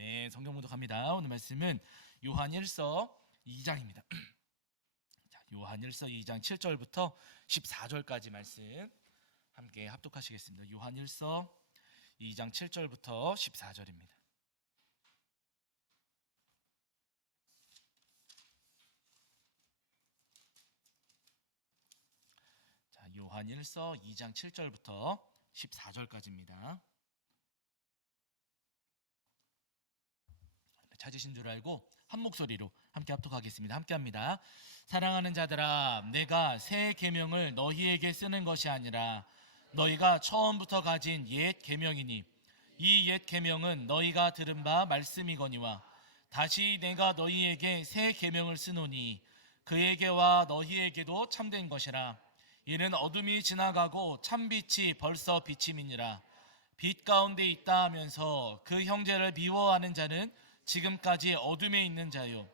아멘. 성경 봉독합니다. 오늘 말씀은 요한일서 2장입니다. 자, 요한일서 2장 7절부터 14절까지 말씀 함께 합독하시겠습니다. 요한일서 2장 7절부터 14절입니다. 자, 요한일서 2장 7절부터 14절까지입니다. 찾으신 줄 알고 한 목소리로 함께 합독하겠습니다. 함께합니다. 사랑하는 자들아, 내가 새 계명을 너희에게 쓰는 것이 아니라 너희가 처음부터 가진 옛 계명이니 이 옛 계명은 너희가 들은 바 말씀이거니와 다시 내가 너희에게 새 계명을 쓰노니 그에게와 너희에게도 참된 것이라. 이는 어둠이 지나가고 참빛이 벌써 비침이니라. 빛 가운데 있다 하면서 그 형제를 미워하는 자는 지금까지 어둠에 있는 자요,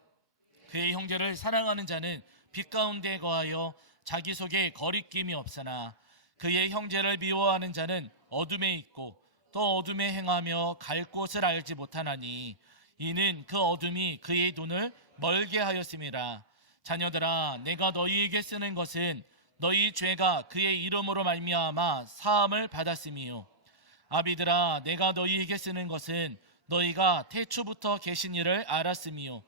그의 형제를 사랑하는 자는 빛 가운데 거하여 자기 속에 거리낌이 없으나 그의 형제를 미워하는 자는 어둠에 있고 또 어둠에 행하며 갈 곳을 알지 못하나니 이는 그 어둠이 그의 눈을 멀게 하였음이라. 자녀들아, 내가 너희에게 쓰는 것은 너희 죄가 그의 이름으로 말미암아 사함을 받았음이요. 아비들아, 내가 너희에게 쓰는 것은 너희가 태초부터 계신 이를 알았음이요.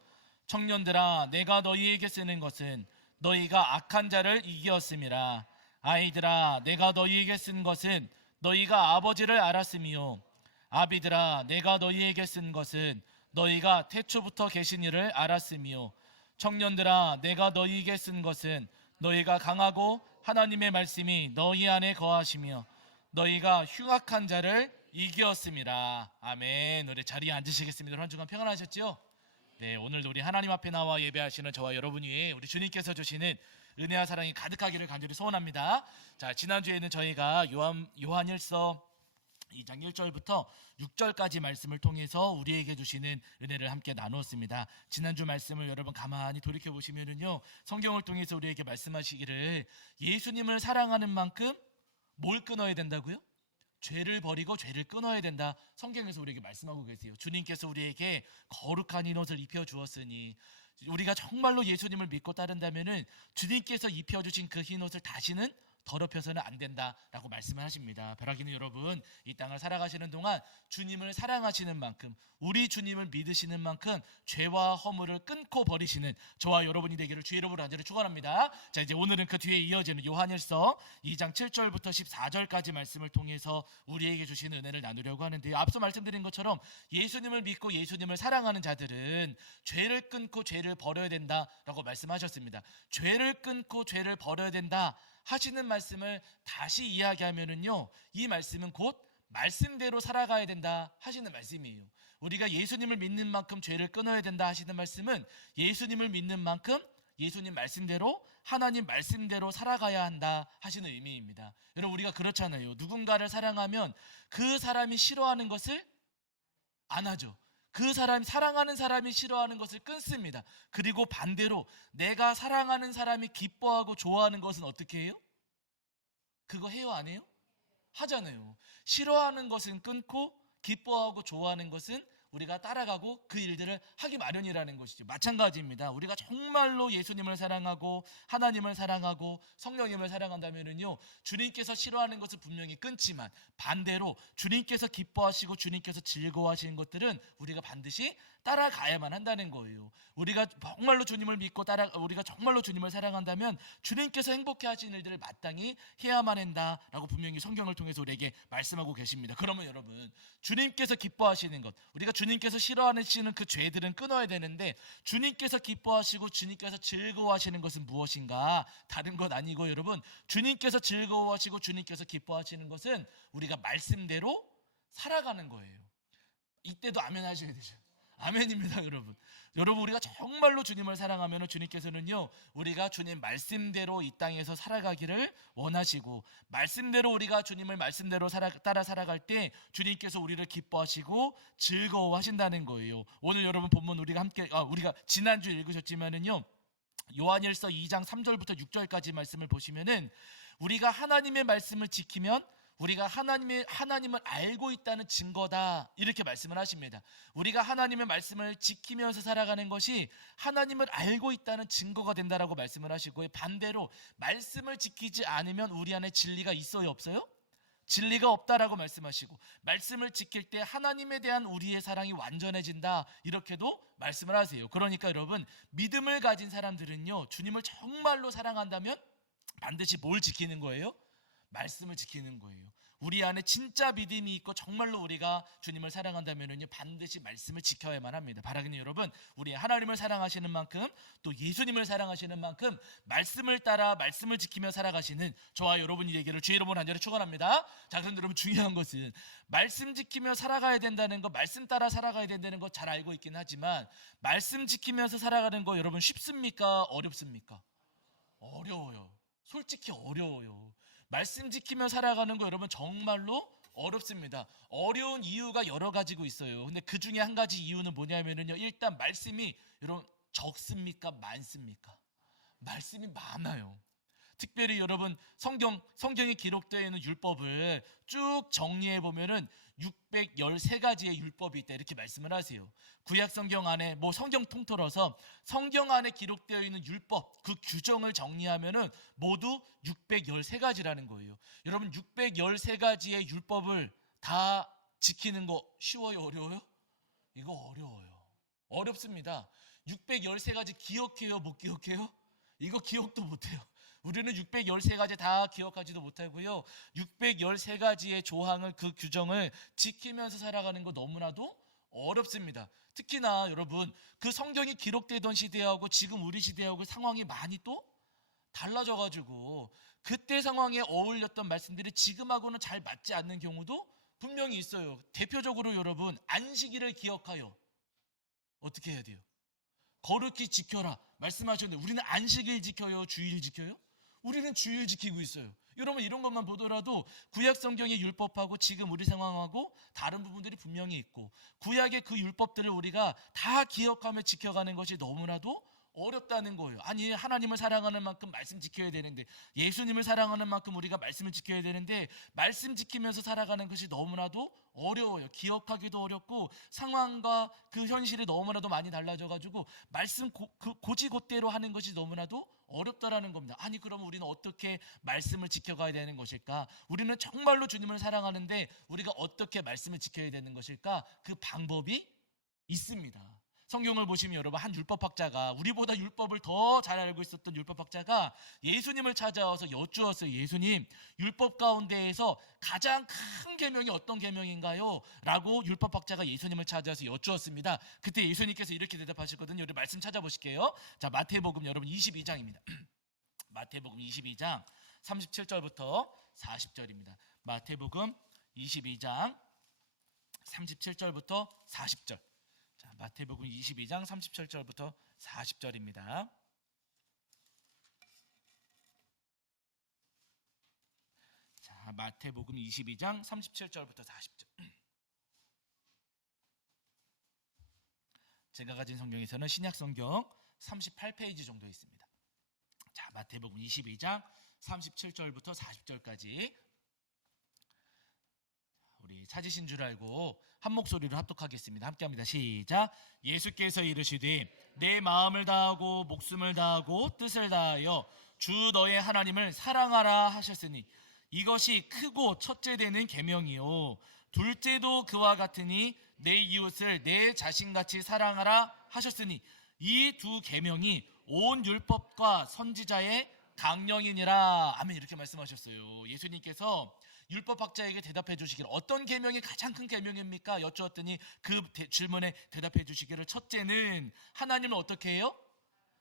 청년들아, 내가 너희에게 쓰는 것은 너희가 악한 자를 이기었음이라. 아이들아, 내가 너희에게 쓴 것은 너희가 아버지를 알았음이요. 아비들아, 내가 너희에게 쓴 것은 너희가 태초부터 계신 이를 알았음이요. 청년들아, 내가 너희에게 쓴 것은 너희가 강하고 하나님의 말씀이 너희 안에 거하시며 너희가 흉악한 자를 이기었습니다. 아멘. 우리 자리에 앉으시겠습니다. 한 주간 평안하셨죠? 네, 오늘도 우리 하나님 앞에 나와 예배하시는 저와 여러분 위에 우리 주님께서 주시는 은혜와 사랑이 가득하기를 간절히 소원합니다. 자, 지난주에는 저희가 요한일서 2장 1절부터 6절까지 말씀을 통해서 우리에게 주시는 은혜를 함께 나누었습니다. 지난주 말씀을 여러분 가만히 돌이켜 보시면은요, 성경을 통해서 우리에게 말씀하시기를 예수님을 사랑하는 만큼 뭘 끊어야 된다고요? 죄를 버리고 죄를 끊어야 된다. 성경에서 우리에게 말씀하고 계세요. 주님께서 우리에게 거룩한 흰옷을 입혀주었으니 우리가 정말로 예수님을 믿고 따른다면은 주님께서 입혀주신 그 흰옷을 다시는 더럽혀서는 안 된다라고 말씀을 하십니다. 벼락이는 여러분, 이 땅을 살아가시는 동안 주님을 사랑하시는 만큼, 우리 주님을 믿으시는 만큼 죄와 허물을 끊고 버리시는 저와 여러분이 되기를 주의 이름으로 간절히 축원합니다. 자, 이제 오늘은 그 뒤에 이어지는 요한일서 2장 7절부터 14절까지 말씀을 통해서 우리에게 주시는 은혜를 나누려고 하는데요, 앞서 말씀드린 것처럼 예수님을 믿고 예수님을 사랑하는 자들은 죄를 끊고 죄를 버려야 된다라고 말씀하셨습니다. 죄를 끊고 죄를 버려야 된다 하시는 말씀을 다시 이야기하면은요, 이 말씀은 곧 말씀대로 살아가야 된다 하시는 말씀이에요. 우리가 예수님을 믿는 만큼 죄를 끊어야 된다 하시는 말씀은 예수님을 믿는 만큼 예수님 말씀대로, 하나님 말씀대로 살아가야 한다 하시는 의미입니다. 여러분, 우리가 그렇잖아요. 누군가를 사랑하면 그 사람이 싫어하는 것을 안 하죠. 그 사람이, 사랑하는 사람이 싫어하는 것을 끊습니다. 그리고 반대로 내가 사랑하는 사람이 기뻐하고 좋아하는 것은 어떻게 해요? 그거 해요, 안 해요? 하잖아요. 싫어하는 것은 끊고 기뻐하고 좋아하는 것은 우리가 따라가고 그 일들을 하기 마련이라는 것이죠. 마찬가지입니다. 우리가 정말로 예수님을 사랑하고 하나님을 사랑하고 성령님을 사랑한다면요, 주님께서 싫어하는 것을 분명히 끊지만 반대로 주님께서 기뻐하시고 주님께서 즐거워하시는 것들은 우리가 반드시 따라가야만 한다는 거예요. 우리가 정말로 주님을 믿고 우리가 정말로 주님을 사랑한다면 주님께서 행복해 하시는 일들을 마땅히 해야만 한다라고 분명히 성경을 통해서 우리에게 말씀하고 계십니다. 그러면 여러분, 주님께서 기뻐하시는 것, 우리가 주님께서 싫어하시는 그 죄들은 끊어야 되는데 주님께서 기뻐하시고 주님께서 즐거워하시는 것은 무엇인가? 다른 것 아니고 여러분, 주님께서 즐거워하시고 주님께서 기뻐하시는 것은 우리가 말씀대로 살아가는 거예요. 이때도 아멘 하셔야 되죠. 아멘입니다. 여러분, 우리가 정말로 주님을 사랑하면 주님께서는요, 우리가 주님 말씀대로 이 땅에서 살아가기를 원하시고, 말씀대로 우리가 주님을 말씀대로 따라 살아갈 때 주님께서 우리를 기뻐하시고 즐거워하신다는 거예요. 오늘 여러분 본문 우리가 지난주 읽으셨지만은요, 요한일서 2장 3절부터 6절까지 말씀을 보시면은 우리가 하나님의 말씀을 지키면 우리가 하나님을 알고 있다는 증거다, 이렇게 말씀을 하십니다. 우리가 하나님의 말씀을 지키면서 살아가는 것이 하나님을 알고 있다는 증거가 된다라고 말씀을 하시고, 반대로 말씀을 지키지 않으면 우리 안에 진리가 있어요, 없어요? 진리가 없다라고 말씀하시고, 말씀을 지킬 때 하나님에 대한 우리의 사랑이 완전해진다, 이렇게도 말씀을 하세요. 그러니까 여러분, 믿음을 가진 사람들은요, 주님을 정말로 사랑한다면 반드시 뭘 지키는 거예요? 말씀을 지키는 거예요. 우리 안에 진짜 믿음이 있고 정말로 우리가 주님을 사랑한다면요, 반드시 말씀을 지켜야만 합니다. 바라기는 여러분, 우리 하나님을 사랑하시는 만큼, 또 예수님을 사랑하시는 만큼 말씀을 따라 말씀을 지키며 살아가시는 저와 여러분이 되기를 주의 이름으로 간절히 축원합니다. 자, 그런데 여러분, 중요한 것은 말씀 지키며 살아가야 된다는 거, 말씀 따라 살아가야 된다는 거 잘 알고 있긴 하지만, 말씀 지키면서 살아가는 거 여러분 쉽습니까? 어렵습니까? 어려워요. 솔직히 어려워요. 말씀 지키며 살아가는 거 여러분 정말로 어렵습니다. 어려운 이유가 여러 가지고 있어요. 근데 그 중에 한 가지 이유는 뭐냐면요, 일단 말씀이 여러분 적습니까? 많습니까? 말씀이 많아요. 특별히 여러분 성경에 기록되어 있는 율법을 쭉 정리해 보면은 613가지의 율법이 있다, 이렇게 말씀을 하세요. 구약 성경 안에, 성경 통틀어서 성경 안에 기록되어 있는 율법, 그 규정을 정리하면은 모두 613가지라는 거예요. 여러분, 613가지의 율법을 다 지키는 거 쉬워요, 어려워요? 이거 어려워요. 어렵습니다. 613가지 기억해요, 못 기억해요? 이거 기억도 못해요. 우리는 613가지 다 기억하지도 못하고요, 613가지의 조항을, 그 규정을 지키면서 살아가는 거 너무나도 어렵습니다. 특히나 여러분, 그 성경이 기록되던 시대하고 지금 우리 시대하고 상황이 많이 또 달라져가지고, 그때 상황에 어울렸던 말씀들이 지금하고는 잘 맞지 않는 경우도 분명히 있어요. 대표적으로 여러분, 안식일을 기억하여 어떻게 해야 돼요? 거룩히 지켜라 말씀하셨는데, 우리는 안식일 지켜요, 주일 지켜요? 우리는 주일 지키고 있어요. 여러분, 이런 것만 보더라도 구약 성경의 율법하고 지금 우리 상황하고 다른 부분들이 분명히 있고, 구약의 그 율법들을 우리가 다 기억하며 지켜가는 것이 너무나도 어렵다는 거예요. 아니, 하나님을 사랑하는 만큼 말씀 지켜야 되는데, 예수님을 사랑하는 만큼 우리가 말씀을 지켜야 되는데, 말씀 지키면서 살아가는 것이 너무나도 어려워요. 기억하기도 어렵고, 상황과 그 현실이 너무나도 많이 달라져가지고 말씀 고지곧대로 하는 것이 너무나도 어렵다라는 겁니다. 아니, 그러면 우리는 어떻게 말씀을 지켜가야 되는 것일까? 우리는 정말로 주님을 사랑하는데 우리가 어떻게 말씀을 지켜야 되는 것일까? 그 방법이 있습니다. 성경을 보시면 여러분, 한 율법학자가, 우리보다 율법을 더 잘 알고 있었던 율법학자가 예수님을 찾아와서 여쭈었어요. 예수님, 율법 가운데에서 가장 큰 계명이 어떤 계명인가요? 라고 율법학자가 예수님을 찾아와서 여쭈었습니다. 그때 예수님께서 이렇게 대답하셨거든요. 우리 말씀 찾아보실게요. 자, 마태복음 여러분 22장입니다. 마태복음 22장 37절부터 40절입니다. 마태복음 22장 37절부터 40절. 자, 마태복음 22장 37절부터 40절입니다. 자, 마태복음 22장 37절부터 40절. 제가 가진 성경에서는 신약 성경 38페이지 정도 있습니다. 자, 마태복음 22장 37절부터 40절까지. 우리 찾으신 줄 알고 한 목소리로 합독하겠습니다. 함께합니다. 시작. 예수께서 이르시되 내 마음을 다하고 목숨을 다하고 뜻을 다하여 주 너의 하나님을 사랑하라 하셨으니 이것이 크고 첫째 되는 계명이요, 둘째도 그와 같으니 내 이웃을 내 자신같이 사랑하라 하셨으니 이 두 계명이 온 율법과 선지자의 강령이니라. 아멘. 이렇게 말씀하셨어요. 예수님께서 율법학자에게 대답해 주시기를, 어떤 계명이 가장 큰 계명입니까? 여쭈었더니 그 질문에 대답해 주시기를, 첫째는 하나님을 어떻게 해요?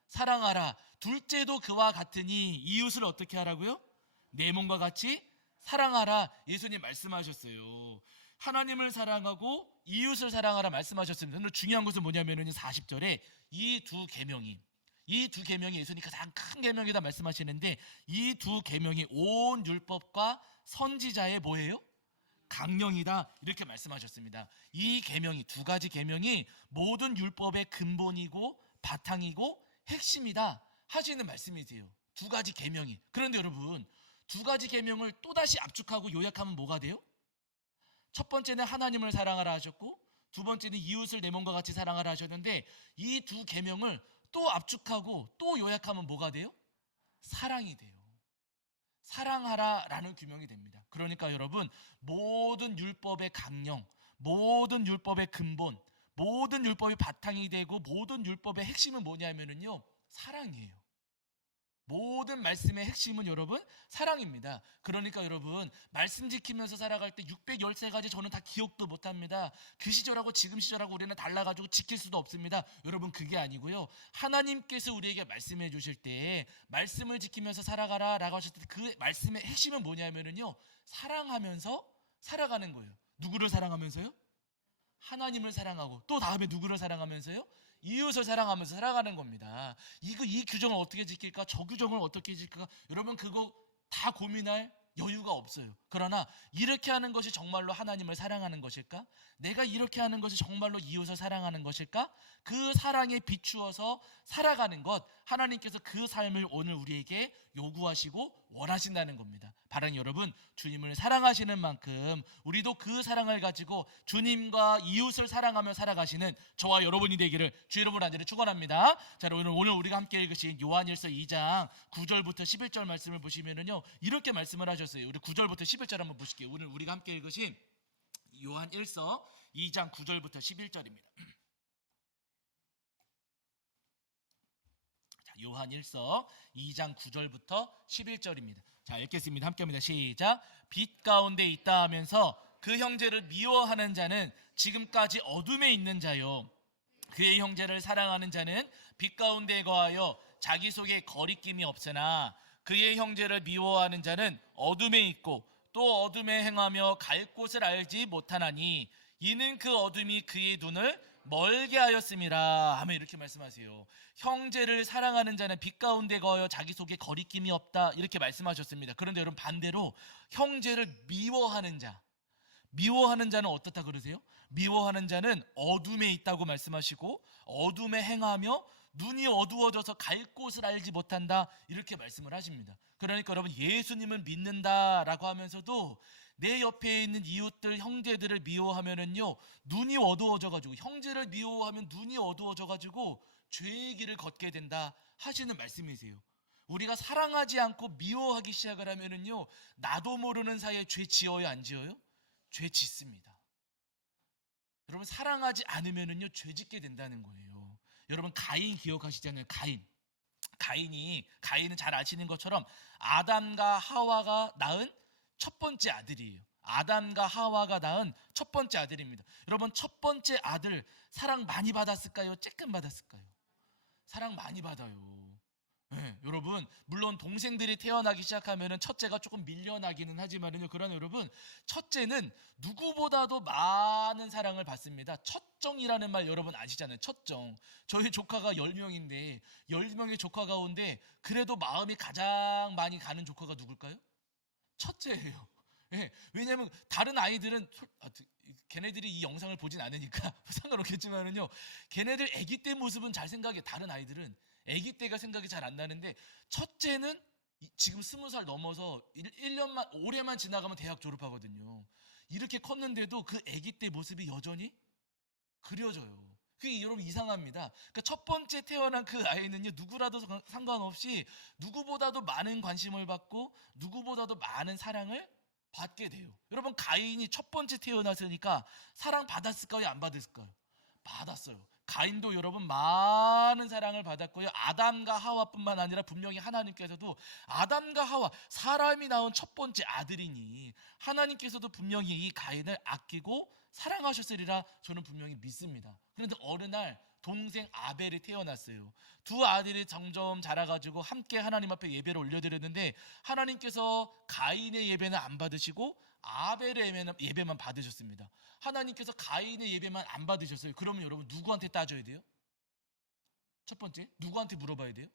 사랑하라. 둘째도 그와 같으니 이웃을 어떻게 하라고요? 내 몸과 같이 사랑하라. 예수님 말씀하셨어요. 하나님을 사랑하고 이웃을 사랑하라 말씀하셨습니다. 그런데 중요한 것은 뭐냐면은 40절에 이 두 계명이 예수님 가장 큰 계명이다 말씀하시는데, 이 두 계명이 온 율법과 선지자의 뭐예요? 강령이다, 이렇게 말씀하셨습니다. 이 계명이, 두 가지 계명이 모든 율법의 근본이고 바탕이고 핵심이다 하시는 말씀이세요. 두 가지 계명이. 그런데 여러분, 두 가지 계명을 또다시 압축하고 요약하면 뭐가 돼요? 첫 번째는 하나님을 사랑하라 하셨고 두 번째는 이웃을 내 몸과 같이 사랑하라 하셨는데 이 두 계명을 또 압축하고 또 요약하면 뭐가 돼요? 사랑이 돼요. 사랑하라라는 규명이 됩니다. 그러니까 여러분, 모든 율법의 강령, 모든 율법의 근본, 모든 율법이 바탕이 되고 모든 율법의 핵심은 뭐냐면요, 사랑이에요. 모든 말씀의 핵심은 여러분 사랑입니다. 그러니까 여러분, 말씀 지키면서 살아갈 때 613가지 저는 다 기억도 못합니다. 그 시절하고 지금 시절하고 우리는 달라가지고 지킬 수도 없습니다. 여러분, 그게 아니고요, 하나님께서 우리에게 말씀해 주실 때 말씀을 지키면서 살아가라 라고 하실 때 그 말씀의 핵심은 뭐냐면요, 사랑하면서 살아가는 거예요. 누구를 사랑하면서요? 하나님을 사랑하고 또 다음에 누구를 사랑하면서요? 이웃을 사랑하면서 살아가는 겁니다. 이 규정을 어떻게 지킬까? 저 규정을 어떻게 지킬까? 여러분, 그거 다 고민할 여유가 없어요. 그러나 이렇게 하는 것이 정말로 하나님을 사랑하는 것일까? 내가 이렇게 하는 것이 정말로 이웃을 사랑하는 것일까? 그 사랑에 비추어서 살아가는 것, 하나님께서 그 삶을 오늘 우리에게 요구하시고 원하신다는 겁니다. 바른 여러분, 주님을 사랑하시는 만큼 우리도 그 사랑을 가지고 주님과 이웃을 사랑하며 살아가시는 저와 여러분이 되기를 주 이름으로 간절히 축원합니다. 자, 오늘 우리가 함께 읽으신 요한일서 2장 9절부터 11절 말씀을 보시면은요, 이렇게 말씀을 하셨어요. 우리 9절부터 11절 한번 보실게요. 오늘 우리가 함께 읽으신 요한일서 2장 9절부터 11절입니다. 요한일서 2장 9절부터 11절입니다. 자, 읽겠습니다. 함께합니다. 시작. 빛 가운데 있다 하면서 그 형제를 미워하는 자는 지금까지 어둠에 있는 자요, 그의 형제를 사랑하는 자는 빛 가운데 거하여 자기 속에 거리낌이 없으나 그의 형제를 미워하는 자는 어둠에 있고 또 어둠에 행하며 갈 곳을 알지 못하나니 이는 그 어둠이 그의 눈을 멀게 하였음이라. 아멘. 이렇게 말씀하세요. 형제를 사랑하는 자는 빛 가운데 거하여 자기 속에 거리낌이 없다, 이렇게 말씀하셨습니다. 그런데 여러분, 반대로 형제를 미워하는 자는 어떻다 그러세요? 미워하는 자는 어둠에 있다고 말씀하시고 어둠에 행하며 눈이 어두워져서 갈 곳을 알지 못한다, 이렇게 말씀을 하십니다. 그러니까 여러분, 예수님을 믿는다라고 하면서도 내 옆에 있는 이웃들, 형제들을 미워하면은요, 눈이 어두워져가지고, 형제를 미워하면 눈이 어두워져가지고 죄의 길을 걷게 된다 하시는 말씀이세요. 우리가 사랑하지 않고 미워하기 시작을 하면은요, 나도 모르는 사이에 죄 지어요, 안 지어요? 죄 짓습니다. 여러분, 사랑하지 않으면은요, 죄 짓게 된다는 거예요. 여러분, 가인 기억하시잖아요. 가인은 잘 아시는 것처럼 아담과 하와가 낳은 첫 번째 아들이에요. 아담과 하와가 낳은 첫 번째 아들입니다. 여러분, 첫 번째 아들 사랑 많이 받았을까요? 쬐끔 받았을까요? 사랑 많이 받아요. 네, 여러분, 물론 동생들이 태어나기 시작하면 첫째가 조금 밀려나기는 하지만요, 그러나 여러분, 첫째는 누구보다도 많은 사랑을 받습니다. 첫정이라는 말 여러분 아시잖아요. 첫정. 저희 조카가 10명인데 10명의 조카 가운데 그래도 마음이 가장 많이 가는 조카가 누굴까요? 첫째예요. 예, 왜냐하면 다른 아이들은 걔네들이 이 영상을 보진 않으니까 상관없겠지만은요, 걔네들 아기 때 모습은 잘 생각해. 다른 아이들은 아기 때가 생각이 잘 안 나는데, 첫째는 지금 20살 넘어서 1년만 올해만 지나가면 대학 졸업하거든요. 이렇게 컸는데도 그 아기 때 모습이 여전히 그려져요. 그게 여러분 이상합니다. 그러니까 첫 번째 태어난 그 아이는요, 누구라도 상관없이 누구보다도 많은 관심을 받고 누구보다도 많은 사랑을 받게 돼요. 여러분, 가인이 첫 번째 태어났으니까 사랑 받았을까요? 안 받았을까요? 받았어요. 가인도 여러분 많은 사랑을 받았고요. 아담과 하와뿐만 아니라 분명히 하나님께서도 아담과 하와, 사람이 낳은 첫 번째 아들이니 하나님께서도 분명히 이 가인을 아끼고 사랑하셨으리라 저는 분명히 믿습니다. 그런데 어느 날 동생 아벨이 태어났어요. 두 아들이 점점 자라가지고 함께 하나님 앞에 예배를 올려드렸는데, 하나님께서 가인의 예배는 안 받으시고 아벨의 예배만 받으셨습니다. 하나님께서 가인의 예배만 안 받으셨어요. 그러면 여러분, 누구한테 따져야 돼요? 첫 번째, 누구한테 물어봐야 돼요?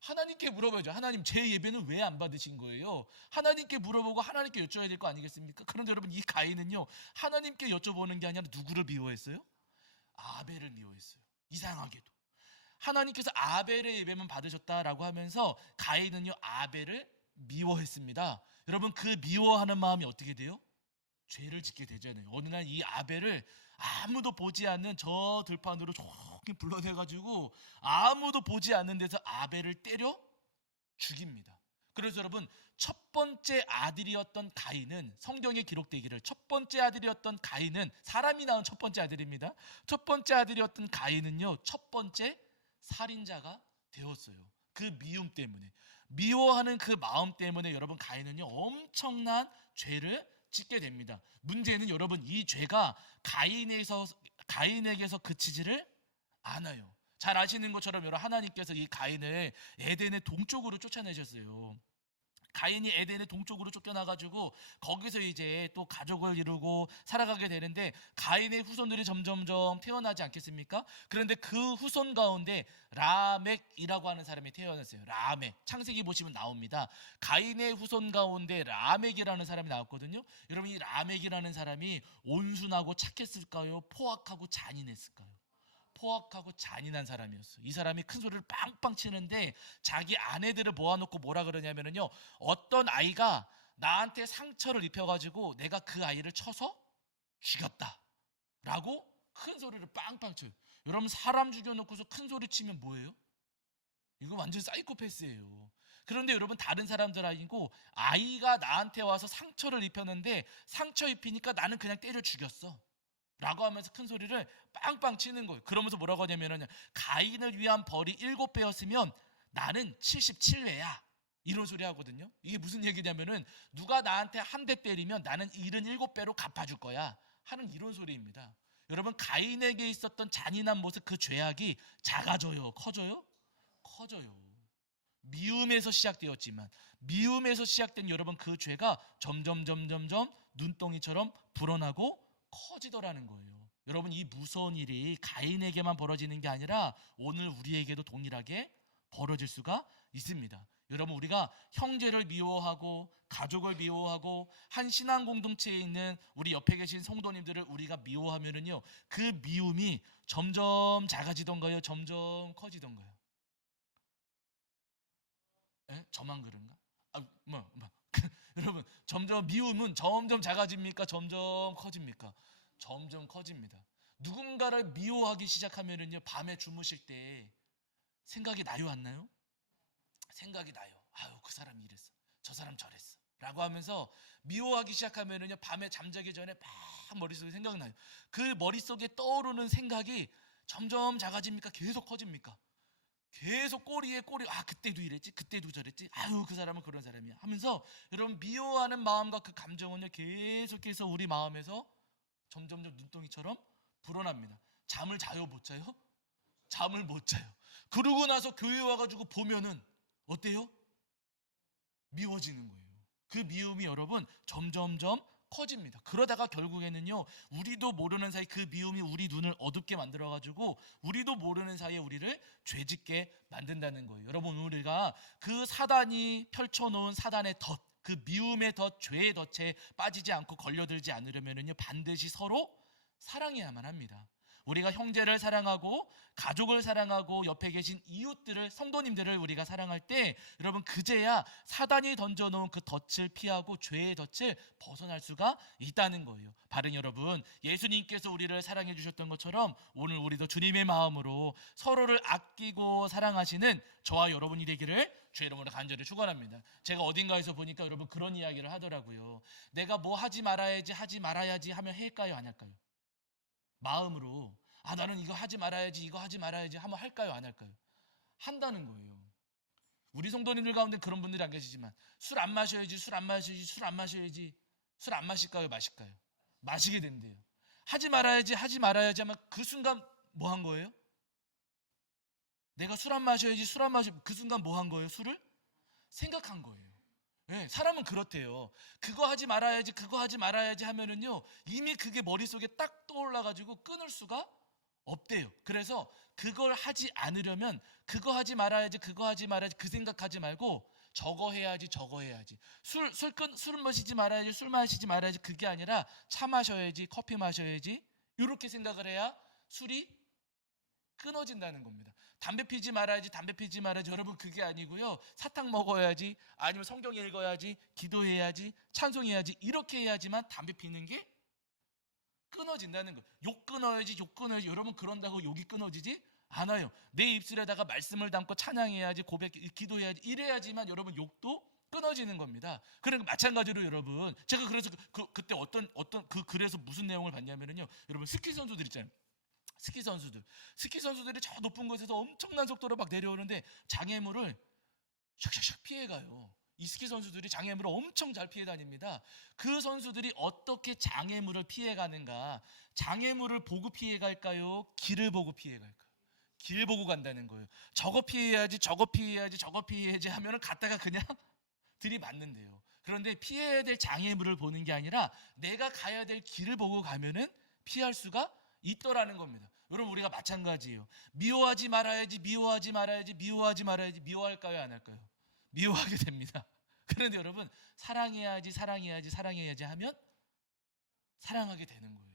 하나님께 물어봐야죠. 하나님, 제 예배는 왜 안 받으신 거예요? 하나님께 물어보고 하나님께 여쭤야 될 거 아니겠습니까? 그런데 여러분, 이 가인은요, 하나님께 여쭤보는 게 아니라 누구를 미워했어요? 아벨을 미워했어요. 이상하게도 하나님께서 아벨의 예배만 받으셨다라고 하면서 가인은요, 아벨을 미워했습니다. 여러분, 그 미워하는 마음이 어떻게 돼요? 죄를 짓게 되잖아요. 어느 날 이 아벨을 아무도 보지 않는 저 들판으로 저렇게 불러내가지고 아무도 보지 않는 데서 아벨을 때려 죽입니다. 그래서 여러분, 첫 번째 아들이었던 가인은, 성경에 기록되기를 첫 번째 아들이었던 가인은, 사람이 낳은 첫 번째 아들입니다. 첫 번째 아들이었던 가인은요, 첫 번째 살인자가 되었어요. 그 미움 때문에, 미워하는 그 마음 때문에 여러분, 가인은요 엄청난 죄를 짓게 됩니다. 문제는 여러분, 이 죄가 가인에게서 그치지를 않아요. 잘 아시는 것처럼 여러분, 하나님께서 이 가인을 에덴의 동쪽으로 쫓아내셨어요. 가인이 에덴의 동쪽으로 쫓겨나가지고 거기서 이제 또 가족을 이루고 살아가게 되는데, 가인의 후손들이 점점점 태어나지 않겠습니까? 그런데 그 후손 가운데 라멕이라고 하는 사람이 태어났어요. 라멕, 창세기 보시면 나옵니다. 가인의 후손 가운데 라멕이라는 사람이 나왔거든요. 여러분, 이 라멕이라는 사람이 온순하고 착했을까요? 포악하고 잔인했을까요? 포악하고 잔인한 사람이었어. 이 사람이 큰 소리를 빵빵 치는데 자기 아내들을 모아놓고 뭐라 그러냐면요, 어떤 아이가 나한테 상처를 입혀가지고 내가 그 아이를 쳐서 죽였다 라고 큰 소리를 빵빵 쳐요. 여러분, 사람 죽여놓고서 큰 소리 치면 뭐예요? 이거 완전 사이코패스예요. 그런데 여러분, 다른 사람들 아니고 아이가 나한테 와서 상처를 입혔는데 상처 입히니까 나는 그냥 때려 죽였어 라고 하면서 큰 소리를 빵빵 치는 거예요. 그러면서 뭐라고 하냐면은, 가인을 위한 벌이 7배였으면 나는 77배야 이런 소리 하거든요. 이게 무슨 얘기냐면은, 누가 나한테 한 대 때리면 나는 77배로 갚아줄 거야 하는 이런 소리입니다. 여러분, 가인에게 있었던 잔인한 모습, 그 죄악이 작아져요? 커져요? 커져요. 미움에서 시작되었지만, 미움에서 시작된 여러분, 그 죄가 점점 눈덩이처럼 불어나고 커지더라는 거예요. 여러분, 이 무서운 일이 가인에게만 벌어지는 게 아니라 오늘 우리에게도 동일하게 벌어질 수가 있습니다. 여러분, 우리가 형제를 미워하고 가족을 미워하고 한 신앙 공동체에 있는 우리 옆에 계신 성도님들을 우리가 미워하면은요, 그 미움이 점점 작아지던가요? 점점 커지던가요? 에? 저만 그런가? 여러분, 점점 미움은 점점 작아집니까? 점점 커집니까? 점점 커집니다. 누군가를 미워하기 시작하면은요, 밤에 주무실 때 생각이 나요, 안 나요? 생각이 나요. 아유, 그 사람이 이랬어, 저 사람 저랬어 라고 하면서 미워하기 시작하면은요, 밤에 잠자기 전에 막 머릿속에 생각이 나요. 그 머릿속에 떠오르는 생각이 점점 작아집니까? 계속 커집니까? 계속 꼬리에 꼬리, 아, 그때도 이랬지, 그때도 저랬지, 아유, 그 사람은 그런 사람이야 하면서, 여러분, 미워하는 마음과 그 감정은요, 계속해서 우리 마음에서 점점점 눈덩이처럼 불어납니다. 잠을 자요, 못 자요? 잠을 못 자요. 그러고 나서 교회 와가지고 보면은 어때요? 미워지는 거예요. 그 미움이 여러분 점점점 커집니다. 그러다가 결국에는요, 우리도 모르는 사이 그 미움이 우리 눈을 어둡게 만들어가지고 우리도 모르는 사이에 우리를 죄짓게 만든다는 거예요. 여러분, 우리가 그 사단이 펼쳐놓은 사단의 덫, 그 미움의 덫, 죄의 덫에 빠지지 않고 걸려들지 않으려면요, 반드시 서로 사랑해야만 합니다. 우리가 형제를 사랑하고 가족을 사랑하고 옆에 계신 이웃들을, 성도님들을 우리가 사랑할 때 여러분, 그제야 사단이 던져놓은 그 덫을 피하고 죄의 덫을 벗어날 수가 있다는 거예요. 바른 여러분, 예수님께서 우리를 사랑해 주셨던 것처럼 오늘 우리도 주님의 마음으로 서로를 아끼고 사랑하시는 저와 여러분이 되기를 주의 이름으로 간절히 축원합니다. 제가 어딘가에서 보니까 여러분 그런 이야기를 하더라고요. 내가 뭐 하지 말아야지 하지 말아야지 하면 할까요, 안 할까요? 마음으로, 아, 나는 이거 하지 말아야지 이거 하지 말아야지 하면 할까요, 안 할까요? 한다는 거예요. 우리 성도님들 가운데 그런 분들이 안 계시지만, 술 안 마셔야지 술 안 마셔야지 술 안 마셔야지, 술 안 마실까요, 마실까요? 마시게 된대요. 하지 말아야지 하지 말아야지 하면 그 순간 뭐 한 거예요? 내가 술 안 마셔야지 술 안 마셔, 그 순간 뭐 한 거예요? 술을 생각한 거예요. 네, 사람은 그렇대요. 그거 하지 말아야지 그거 하지 말아야지 하면은요, 이미 그게 머릿속에 딱 떠올라가지고 끊을 수가 없대요. 그래서 그걸 하지 않으려면 그거 하지 말아야지 그거 하지 말아야지 그 생각하지 말고 저거 해야지 저거 해야지, 술 마시지 말아야지 술 마시지 말아야지, 그게 아니라 차 마셔야지 커피 마셔야지, 이렇게 생각을 해야 술이 끊어진다는 겁니다. 담배 피지 말아야지, 담배 피지 말아야지. 여러분 그게 아니고요. 사탕 먹어야지, 아니면 성경 읽어야지, 기도해야지, 찬송해야지, 이렇게 해야지만 담배 피는 게 끊어진다는 거예요. 욕 끊어야지, 욕 끊어야지. 여러분 그런다고 욕이 끊어지지 않아요. 내 입술에다가 말씀을 담고 찬양해야지, 고백, 기도해야지, 이래야지만 여러분 욕도 끊어지는 겁니다. 그러니까 마찬가지로 여러분, 제가 그래서 그때 어떤 그 글에서 무슨 내용을 봤냐면요, 여러분 스키 선수들 있잖아요. 스키 선수들이 저 높은 곳에서 엄청난 속도로 막 내려오는데 장애물을 샥샥샥 피해가요. 이 스키 선수들이 장애물을 엄청 잘 피해 다닙니다. 그 선수들이 어떻게 장애물을 피해가는가? 장애물을 보고 피해갈까요? 길을 보고 피해갈까요? 길 보고 간다는 거예요. 저거 피해야지, 저거 피해야지, 저거 피해야지 하면은 갔다가 그냥 들이맞는데요. 그런데 피해야 될 장애물을 보는 게 아니라 내가 가야 될 길을 보고 가면은 피할 수가 있더라는 겁니다. 여러분 우리가 마찬가지예요. 미워하지 말아야지, 미워하지 말아야지, 미워하지 말아야지. 미워할까요, 안 할까요? 미워하게 됩니다. 그런데 여러분 사랑해야지, 사랑해야지, 사랑해야지 하면 사랑하게 되는 거예요.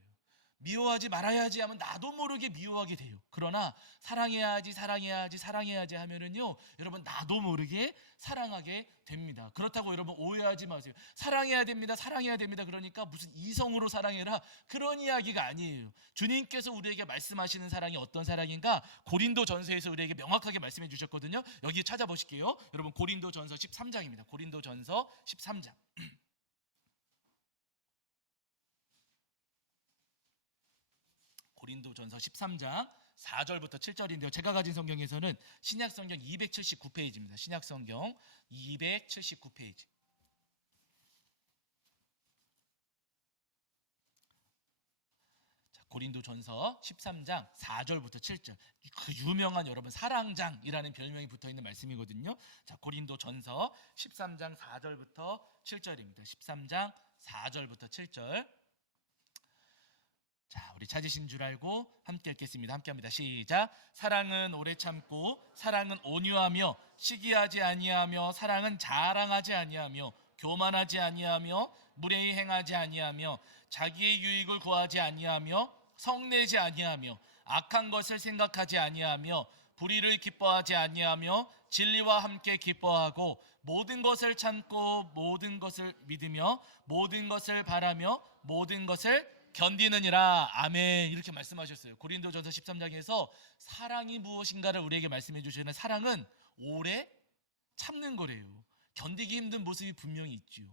미워하지 말아야지 하면 나도 모르게 미워하게 돼요. 그러나 사랑해야지, 사랑해야지, 사랑해야지 하면은요, 여러분 나도 모르게 사랑하게 됩니다. 그렇다고 여러분 오해하지 마세요. 사랑해야 됩니다, 사랑해야 됩니다. 그러니까 무슨 이성으로 사랑해라, 그런 이야기가 아니에요. 주님께서 우리에게 말씀하시는 사랑이 어떤 사랑인가? 고린도전서에서 우리에게 명확하게 말씀해 주셨거든요. 여기 찾아보실게요. 여러분 고린도전서 13장입니다. 고린도전서 13장. 고린도전서 13장 4절부터 7절인데요. 제가 가진 성경에서는 신약성경 279페이지입니다. 신약성경 279페이지. 자, 고린도전서 13장 4절부터 7절. 그 유명한 여러분 사랑장이라는 별명이 붙어있는 말씀이거든요. 자, 고린도전서 13장 4절부터 7절입니다. 13장 4절부터 7절. 자, 우리 찾으신 줄 알고 함께 읽겠습니다. 함께 합니다. 시작. 사랑은 오래 참고, 사랑은 온유하며, 시기하지 아니하며, 사랑은 자랑하지 아니하며, 교만하지 아니하며, 무례히 행하지 아니하며, 자기의 유익을 구하지 아니하며, 성내지 아니하며, 악한 것을 생각하지 아니하며, 불의를 기뻐하지 아니하며, 진리와 함께 기뻐하고, 모든 것을 참고, 모든 것을 믿으며, 모든 것을 바라며, 모든 것을 견디느니라. 아멘. 이렇게 말씀하셨어요. 고린도전서 13장에서 사랑이 무엇인가를 우리에게 말씀해 주시는, 사랑은 오래 참는 거래요. 견디기 힘든 모습이 분명히 있죠.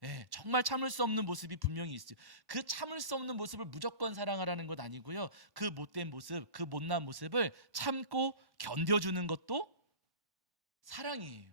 네, 정말 참을 수 없는 모습이 분명히 있어요. 그 참을 수 없는 모습을 무조건 사랑하라는 것 아니고요. 그 못된 모습, 그 못난 모습을 참고 견뎌주는 것도 사랑이에요.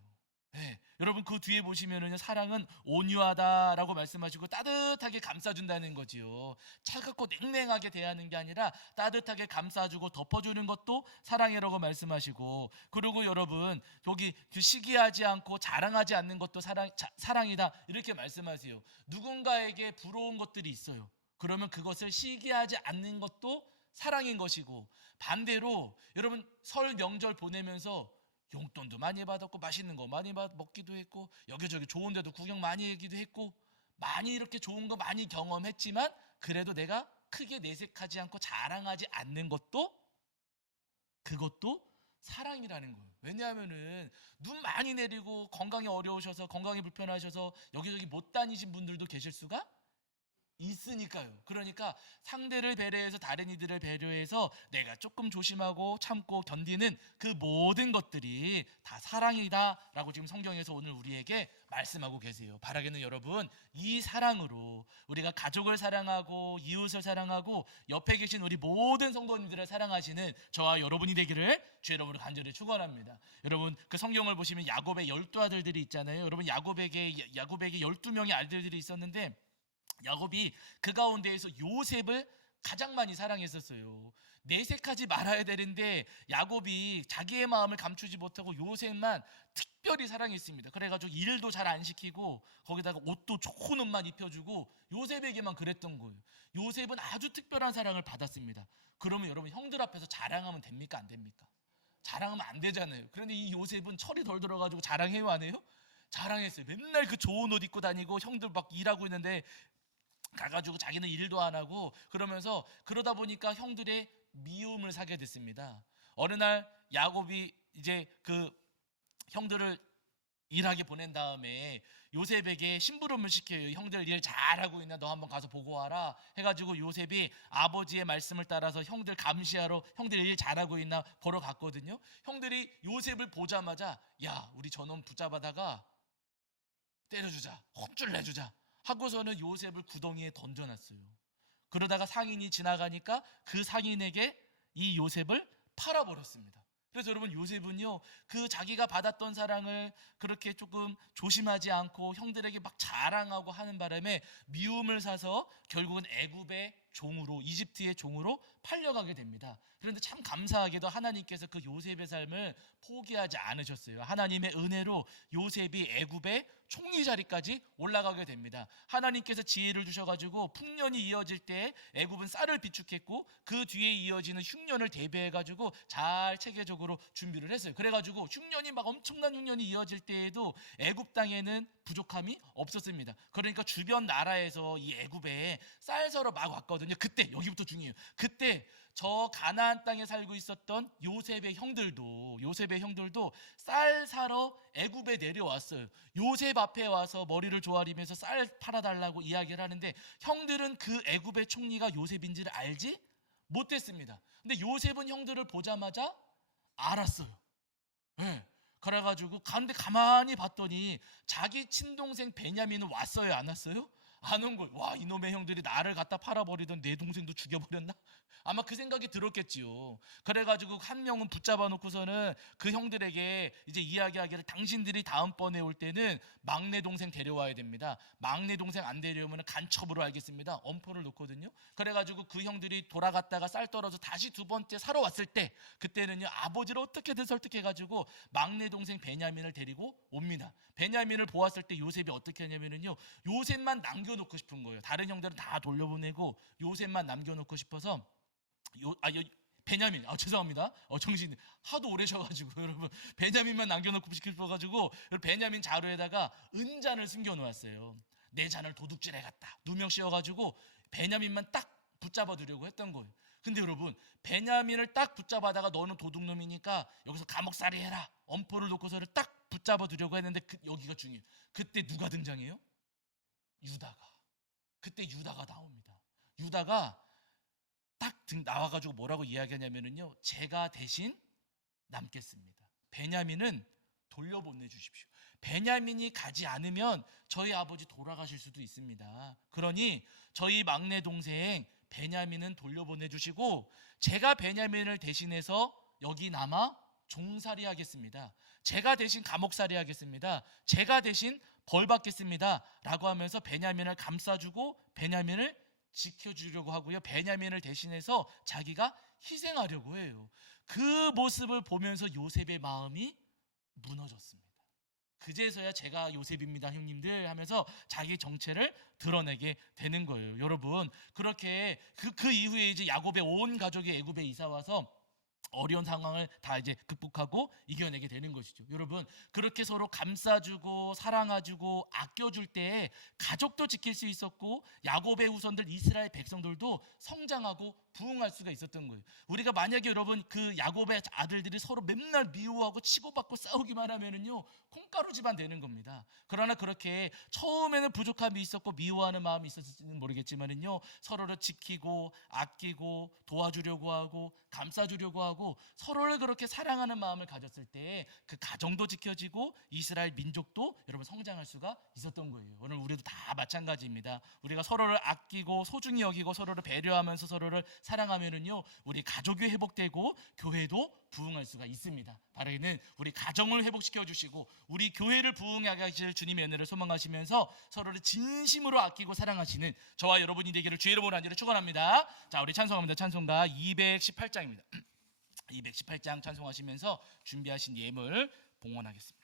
네, 여러분 그 뒤에 보시면은요, 사랑은 온유하다라고 말씀하시고 따뜻하게 감싸준다는 거지요. 차갑고 냉랭하게 대하는 게 아니라 따뜻하게 감싸주고 덮어주는 것도 사랑이라고 말씀하시고, 그리고 여러분 여기 시기하지 않고 자랑하지 않는 것도 사랑이다 이렇게 말씀하세요. 누군가에게 부러운 것들이 있어요. 그러면 그것을 시기하지 않는 것도 사랑인 것이고, 반대로 여러분 설 명절 보내면서 용돈도 많이 받았고 맛있는 거 많이 먹기도 했고 여기저기 좋은 데도 구경 많이 하기도 했고 많이 이렇게 좋은 거 많이 경험했지만 그래도 내가 크게 내색하지 않고 자랑하지 않는 것도, 그것도 사랑이라는 거예요. 왜냐하면은 눈 많이 내리고 건강이 어려우셔서, 건강이 불편하셔서 여기저기 못 다니신 분들도 계실 수가 있으니까요. 그러니까 상대를 배려해서 다른 이들을 배려해서 내가 조금 조심하고 참고 견디는 그 모든 것들이 다 사랑이다라고 지금 성경에서 오늘 우리에게 말씀하고 계세요. 바라기는 여러분, 이 사랑으로 우리가 가족을 사랑하고 이웃을 사랑하고 옆에 계신 우리 모든 성도님들을 사랑하시는 저와 여러분이 되기를 주의 이름으로 간절히 축원합니다. 여러분 그 성경을 보시면 야곱의 12아들들이 있잖아요. 여러분 야곱에게 12명의 아들들이 있었는데 야곱이 그 가운데에서 요셉을 가장 많이 사랑했었어요. 내색하지 말아야 되는데 야곱이 자기의 마음을 감추지 못하고 요셉만 특별히 사랑했습니다. 그래가지고 일도 잘 안 시키고 거기다가 옷도 좋은 옷만 입혀주고 요셉에게만 그랬던 거예요. 요셉은 아주 특별한 사랑을 받았습니다. 그러면 여러분 형들 앞에서 자랑하면 됩니까, 안 됩니까? 자랑하면 안 되잖아요. 그런데 이 요셉은 철이 덜 들어가지고 자랑해요, 안 해요? 자랑했어요. 맨날 그 좋은 옷 입고 다니고 형들 막 일하고 있는데 가가지고 자기는 일도 안 하고 그러면서, 그러다 보니까 형들의 미움을 사게 됐습니다. 어느 날 야곱이 이제 그 형들을 일하게 보낸 다음에 요셉에게 심부름을 시켜요. 형들 일 잘하고 있나, 너 한번 가서 보고 와라 해가지고 요셉이 아버지의 말씀을 따라서 형들 감시하러 형들 일 잘하고 있나 보러 갔거든요. 형들이 요셉을 보자마자 야, 우리 저놈 붙잡아다가 때려주자, 혼쭐 내주자 하고서는 요셉을 구덩이에 던져놨어요. 그러다가 상인이 지나가니까 그 상인에게 이 요셉을 팔아버렸습니다. 그래서 여러분, 요셉은요, 그 자기가 받았던 사랑을 그렇게 조금 조심하지 않고 형들에게 막 자랑하고 하는 바람에 미움을 사서 결국은 애굽의 종으로, 이집트의 종으로 팔려가게 됩니다. 그런데 참 감사하게도 하나님께서 그 요셉의 삶을 포기하지 않으셨어요. 하나님의 은혜로 요셉이 애굽의 총리 자리까지 올라가게 됩니다. 하나님께서 지혜를 주셔가지고 풍년이 이어질 때 애굽은 쌀을 비축했고 그 뒤에 이어지는 흉년을 대비해가지고 잘 체계적으로 준비를 했어요. 그래가지고 흉년이 막 엄청난 흉년이 이어질 때에도 애굽 땅에는 부족함이 없었습니다. 그러니까 주변 나라에서 이 애굽에 쌀 사러 막 왔거든요. 그때, 여기부터 중요해요. 그때 저 가나안 땅에 살고 있었던 요셉의 형들도 쌀 사러 애굽에 내려왔어요. 요셉 앞에 와서 머리를 조아리면서 쌀 팔아달라고 이야기를 하는데 형들은 그 애굽의 총리가 요셉인지를 알지 못했습니다. 근데 요셉은 형들을 보자마자 알았어요. 네. 그래가지고 가는데 가만히 봤더니 자기 친동생 베냐민은 왔어요, 안 왔어요? 안 온 거예요. 와, 이놈의 형들이 나를 갖다 팔아버리던 내 동생도 죽여버렸나? 아마 그 생각이 들었겠지요. 그래가지고 한 명은 붙잡아 놓고서는 그 형들에게 이제 이야기하기를, 당신들이 다음번에 올 때는 막내 동생 데려와야 됩니다. 막내 동생 안 데려오면 간첩으로 알겠습니다. 엄포를 놓거든요. 그래가지고 그 형들이 돌아갔다가 쌀 떨어져 다시 두 번째 사러 왔을 때, 그때는요 아버지를 어떻게든 설득해가지고 막내 동생 베냐민을 데리고 옵니다. 베냐민을 보았을 때 요셉이 어떻게 하냐면요, 요셉만 남겨놓고 싶은 거예요. 다른 형들은 다 돌려보내고 요셉만 남겨놓고 싶어서 베냐민, 죄송합니다. 정신 하도 오래 쉬어가지고 여러분, 베냐민만 남겨놓고 싶어가지고 베냐민 자루에다가 은잔을 숨겨놓았어요. 내 잔을 도둑질해갔다 누명 씌워가지고 베냐민만 딱 붙잡아 두려고 했던 거예요. 근데 여러분, 베냐민을 딱 붙잡아다가 너는 도둑놈이니까 여기서 감옥살이 해라, 엄포를 놓고서를 딱 붙잡아 두려고 했는데 여기가 중요해요. 그때 누가 등장해요? 유다가. 그때 유다가 나옵니다. 유다가 딱 나와가지고 뭐라고 이야기하냐면요, 제가 대신 남겠습니다. 베냐민은 돌려보내주십시오. 베냐민이 가지 않으면 저희 아버지 돌아가실 수도 있습니다. 그러니 저희 막내 동생 베냐민은 돌려보내주시고 제가 베냐민을 대신해서 여기 남아 종살이 하겠습니다. 제가 대신 감옥살이 하겠습니다. 제가 대신 벌 받겠습니다 라고 하면서 베냐민을 감싸주고 베냐민을 지켜주려고 하고요, 베냐민을 대신해서 자기가 희생하려고 해요. 그 모습을 보면서 요셉의 마음이 무너졌습니다. 그제서야 제가 요셉입니다 형님들 하면서 자기 정체를 드러내게 되는 거예요. 여러분, 그렇게 그 이후에 이제 야곱의 온 가족이 애굽에 이사 와서 어려운 상황을 다 이제 극복하고 이겨내게 되는 것이죠. 여러분, 그렇게 서로 감싸주고 사랑해주고 아껴줄 때 가족도 지킬 수 있었고 야곱의 후손들 이스라엘 백성들도 성장하고 부흥할 수가 있었던 거예요. 우리가 만약에 여러분 그 야곱의 아들들이 서로 맨날 미워하고 치고받고 싸우기만 하면은요 콩가루 집안 되는 겁니다. 그러나 그렇게 처음에는 부족함이 있었고 미워하는 마음이 있었을지는 모르겠지만은요 서로를 지키고 아끼고 도와주려고 하고 감싸주려고 하고 서로를 그렇게 사랑하는 마음을 가졌을 때 그 가정도 지켜지고 이스라엘 민족도 여러분 성장할 수가 있었던 거예요. 오늘 우리도 다 마찬가지입니다. 우리가 서로를 아끼고 소중히 여기고 서로를 배려하면서 서로를 사랑하면은요 우리 가족이 회복되고 교회도 부흥할 수가 있습니다. 바라기는 우리 가정을 회복시켜 주시고 우리 교회를 부흥하게 하실 주님의 은혜를 소망하시면서 서로를 진심으로 아끼고 사랑하시는 저와 여러분이 되기를 주의 이름으로 간절히 축원합니다. 자, 우리 찬송합니다. 찬송가 218장입니다. 218장 찬송하시면서 준비하신 예물 봉헌하겠습니다.